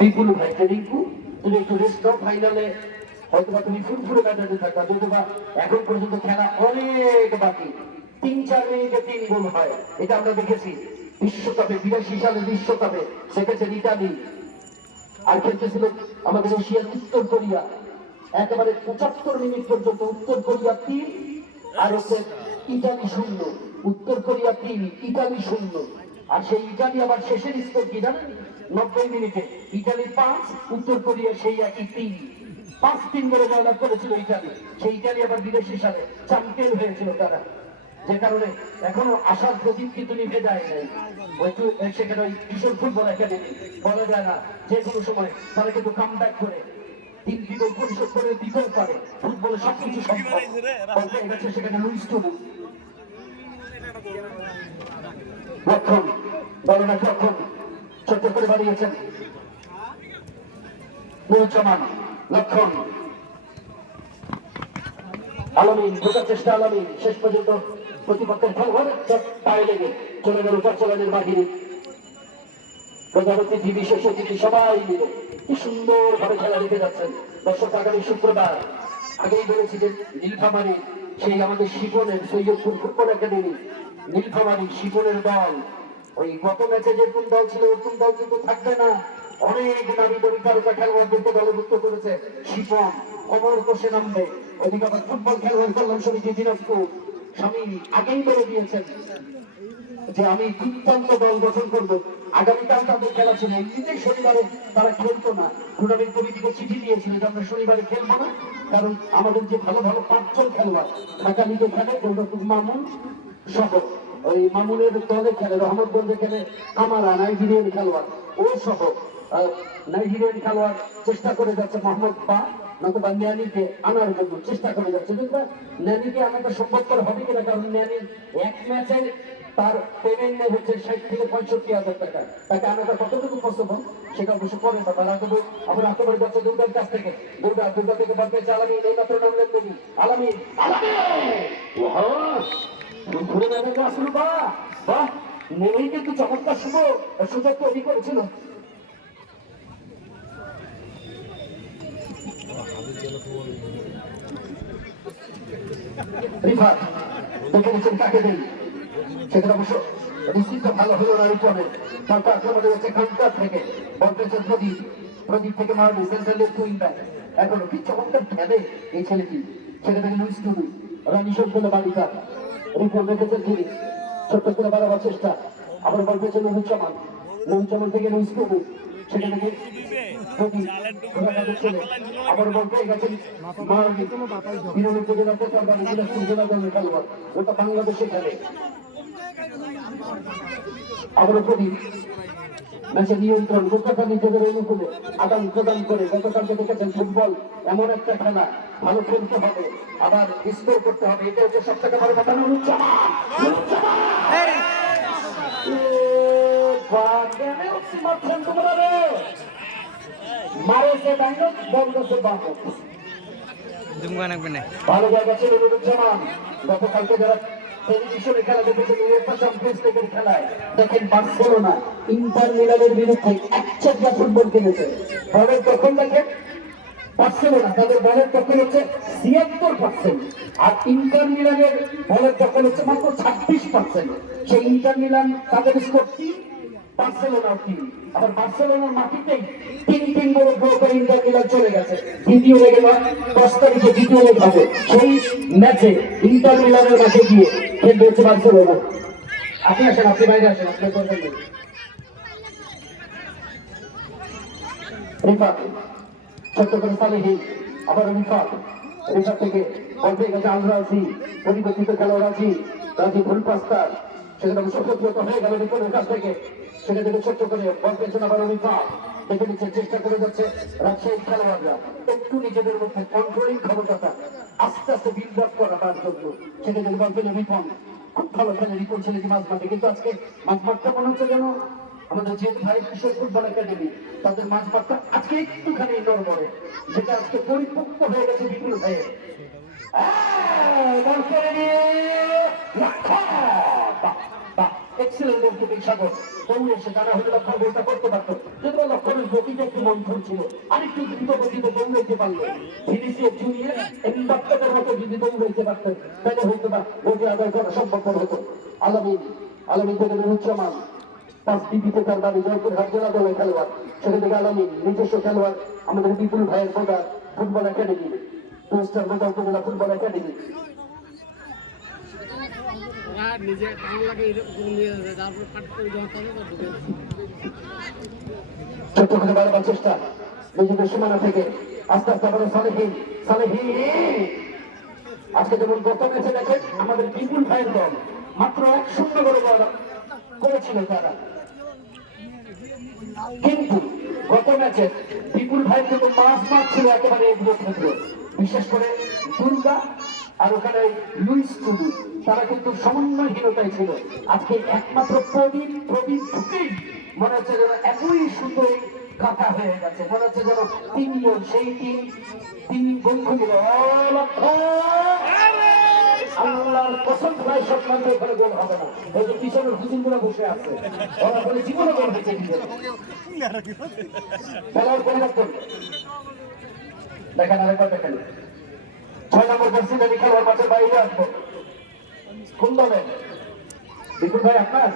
বিপুল ভাইকে রিঙ্কু তুমি একটু রেস্ট নাও ফাইনালে হয়তো বা তুমি ফুরফুরে ম্যাটারে থাকবা যদিও বা এখন পর্যন্ত খেলা অনেক বাকি। তিন, চার মিনিটে তিন গোল হয়, এটা আমরা দেখেছি। বিশ্বকাপে, বিরাশি সালে বিশ্বকাপে দেখেছেন ইতালি আর খেলতেছিল আমাদের এশিয়ার উত্তর কোরিয়া। একেবারে পঁচাত্তর মিনিট পর্যন্ত উত্তর কোরিয়া তিন, আর হচ্ছে ইটালি শূন্য। উত্তর কোরিয়া তিন, ইটালি শূন্য। আর সেই ইটালি আবার শেষের স্কোর কি জানেন? নব্বই মিনিটে ইটালি পাঁচ উত্তর কোরিয়া, সেই একই তিন পাঁচ তিন করে জয়লাভ করেছিল ইটালি। সেই ইটালি আবার বিদেশি সালে চ্যাম্পিয়ন হয়েছিল তারা। যে কারণে এখনও আশার প্রদীপ কিন্তু নিভে যায় নাই। হয়তো সেখানে ওই কিশোর ফুটবল একাডেমি বলা যায় না, যে কোনো সময় তারা কিন্তু কাম করে। তিন বিগত পরিশোধ করে দিতেও পারে ফুটবলে সবকিছু সম্ভব। গেছে সেখানে লুইস টুডু। লক্ষণ বলনা লক্ষণ। ছোট্ট করে বাড়িয়েছেন লক্ষণ। ঢোকার চেষ্টা শেষ পর্যন্ত প্রতিপক্ষের পায়ে লেগে চলে গেল জিবি, শেষে জিবি, সবাই মিলে কি সুন্দর ভাবে খেলা দেখে যাচ্ছেন। দর্শক, আগামী শুক্রবার আগেই বলেছি যে নীলফামারি, সেই আমাদের শিবনের সৈয়দপুর ফুটবল একাডেমি, নীলফামারি শিবনের দল ওই গত ম্যাচে যেরকম দল ছিল ওরকম দল কিন্তু থাকবে না। অনেক নামী দামি তারকা খেলোয়াড়দেরকে দলভুক্ত করেছে। শিপন খবর কষে নামবে। ওইদিকে আবার ফুটবল খেলোয়াড় কল্যাণ সমিতি দিনাজপুর। স্বামী আগেই বলে দিয়েছেন যে, আমি দুর্দান্ত দল গঠন করব। আগামীকাল তাদের খেলা ছিল এমনিতেই শনিবারে তারা খেলতো না। টুর্নামেন্ট কমিটিকে চিঠি দিয়েছিল যে, আমরা শনিবারে খেলব না। কারণ আমাদের যে ভালো ভালো পাঁচজন খেলোয়াড়, ঢাকা লিগে খেলে মামুন সহ ওই মামুনের দলে খেলে, রহমতগঞ্জে খেলে আমারা নাইজেরিয়ান খেলোয়াড়। ও সহ নাইজেরিয়ান খেলোয়াড় চেষ্টা করে যাচ্ছে মোহাম্মদ বা, নতুবা ন্যানিকে আনার জন্য চেষ্টা করে যাচ্ছে। কিন্তু ন্যানিকে আনাটা সম্ভবপর হবে কিনা, কারণ ন্যানির এক ম্যাচে তার পেমেন্ট হচ্ছে ষাট থেকে পঁয়ষট্টি হাজার টাকা। তাকে আনাটা কতটুকু পসিবল সেটা অবশ্য পরে আর আগে আবার আক্রমণ যাচ্ছে দুর্গার কাছ থেকে। দুর্গা দুর্গা থেকে বাদ পেয়েছে আলামী এই মাত্র নামলেন দেবী আলামী আলামী নেমেই কিন্তু চমৎকার শুভ সুযোগ তৈরি তারপর থেকে প্রদীপ থেকে লেফট ব্যাক এখনও কি চমৎকার খেলে এই ছেলেটি। সেখান থেকে লুইস টুডু, রানী সম্পূর্ণ বালিকা। রিপন রেখেছেন তিনি ছোট্ট করে বাড়াবার চেষ্টা। আবার বল পেয়েছে নুরুজ্জামান নুরুজ্জামান থেকে লুইস টুডু সেখান থেকে আবার বল পেয়ে গেছেন খেলোয়াড় ওটা বাংলাদেশে খেলে। আবার ম্যাচের নিয়ন্ত্রণ কলকাতা নিজেদের অনুকূলে আদান প্রদান করে গতকালকে দেখেছেন ফুটবল এমন একটা খেলা। ভালো খেলতে হবে আবার স্কোর করতে হবে। এটা হচ্ছে সব থেকে বড় কথা। মারে সে ভালো জায়গা ছিল গতকালকে যারা সেই তাদের তিন মাটিতেই তিন তিন চলে গেছে। দ্বিতীয় দশ তারিখে দ্বিতীয় লেগ হবে। সেই ম্যাচে ইন্টার মিলানের মাঠে গিয়ে খেলতে হচ্ছে বার্সেলোনা আপনি আসেন, আপনি বাইরে আসেন, আপনি করবেন। রিফাত, ছোট্ট সালেহি, আবার রিফাত। রিফাত থেকে বল পেয়ে গেছে আল রাজি পরিবর্তিত খেলোয়াড় রাজি রাজি ফুল পাস্তার সেখানে সফলতা হয়ে গেল রিফাতের কাছ থেকে। সেখান থেকে ছোট্ট করে বল পেয়েছেন আবার রিফাত। দেখে নিচ্ছে চেষ্টা করে যাচ্ছে রাজশাহী খেলোয়াড়রা। একটু নিজেদের মধ্যে কন্ট্রোলিং ক্ষমতাটা আস্তে আস্তে বিল্ড আপ করা তার জন্য সেটা যদি বল পেলে রিপন খুব ভালো খেলে রিপন ছেলেটি মাঝ মাঠে কিন্তু আজকে মাছ মাঠটা মনে হচ্ছে যেন আমাদের যেহেতু ভাই কিশোর ফুটবল একাডেমি, তাদের মাছ মাঠটা আজকে একটুখানি নড়বড়ে যেটা আজকে পরিপক্ক হয়ে গেছে বিপুল ভাইয়ের। নিয়ে এক্সেলেন্ট গোলকিপিং সাগর দৌড়ে তাহলে হয়তো আলামিন আলামিন থেকে নুরুজ্জামান পাঁচ ডিবিতে তার বাড়ি জয়পুর হাট জেলা দলের খেলোয়াড়। সেখান থেকে নিজস্ব খেলোয়াড়, আমাদের বিপুল ভাইয়ের বোধা ফুটবল একাডেমি। টুস্টার বোধা উপজেলা ফুটবল একাডেমি। নিজে লাগে এরকম নিয়ে পাট করে চেষ্টা। নিজেদের সীমানা থেকে আস্তে আস্তে আমাদের সালেহীন সালেহীন। আজকে যেমন গত ম্যাচে দেখেন আমাদের বিপুল ভাইয়ের দল মাত্র এক শূন্য করে করেছিল তারা। কিন্তু গত ম্যাচে বিপুল মাছ মাছ ছিল একেবারে বিশেষ করে দুর্গা আর ওখানে লুইস টুডু তারা কিন্তু সমন্বয়হীনতায় ছিল। আজকে একমাত্র প্রবীণ প্রবীণ ঢুকেই মনে হচ্ছে যেন এতই সুন্দর কাটা হয়ে গেছে। মনে হচ্ছে যেন তিনজন, সেই তিন তিন বন্ধু আল্লাহর কসম ভাই স্বপ্নান্ত এখানে গোল হবে না। যে পিছনের হুজুরগুলো বসে আছে। ওরা বলে জীবনে গোল হয়েছে খেলার পরিবর্তন। দেখেন আরেকবার দেখেন। ছয় নম্বর জার্সি খেলোয়াড় মাঠের বাইরে আসব। কোন দলের বিপুল ভাই আপনার?